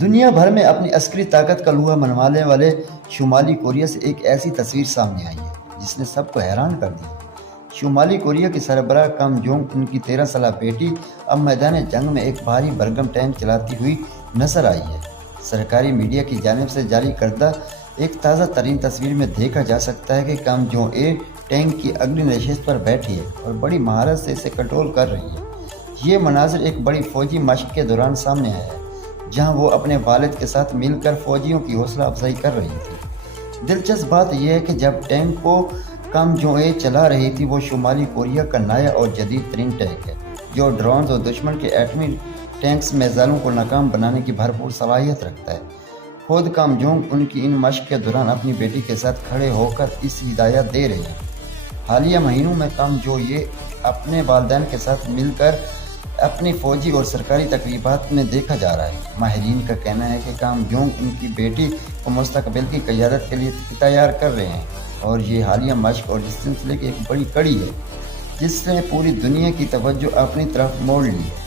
دنیا بھر میں اپنی عسکری طاقت کا لوہا منوانے والے شمالی کوریا سے ایک ایسی تصویر سامنے آئی ہے جس نے سب کو حیران کر دیا۔ شمالی کوریا کی سربراہ کم جونگ ان کی 13 سالہ بیٹی اب میدان جنگ میں ایک بھاری بھرگم ٹینک چلاتی ہوئی نظر آئی ہے۔ سرکاری میڈیا کی جانب سے جاری کردہ ایک تازہ ترین تصویر میں دیکھا جا سکتا ہے کہ کم جونگ ٹینک کی اگلی نشست پر بیٹھی ہے اور بڑی مہارت سے اسے کنٹرول کر رہی ہے۔ یہ مناظر ایک بڑی فوجی مشق کے دوران سامنے آیا ہے، جہاں وہ اپنے والد کے ساتھ مل کر فوجیوں کی حوصلہ افزائی کر رہی تھی۔ دلچسپ بات یہ ہے کہ جب ٹینک کو کم جونگ چلا رہی تھی، وہ شمالی کوریا کا نیا اور جدید ترین ٹینک ہے، جو ڈرونز اور دشمن کے ایٹمی ٹینکس میزائلوں کو ناکام بنانے کی بھرپور صلاحیت رکھتا ہے۔ خود کم جونگ ان کی ان مشق کے دوران اپنی بیٹی کے ساتھ کھڑے ہو کر اس ہدایت دے رہے ہیں۔ حالیہ مہینوں میں کم جونگ اپنے والدین کے ساتھ مل کر اپنی فوجی اور سرکاری تقریبات میں دیکھا جا رہا ہے۔ ماہرین کا کہنا ہے کہ کم جونگ ان کی بیٹی کو مستقبل کی قیادت کے لیے تیار کر رہے ہیں، اور یہ حالیہ مشق اور اس سلسلے کی ایک بڑی کڑی ہے جس نے پوری دنیا کی توجہ اپنی طرف موڑ لی ہے۔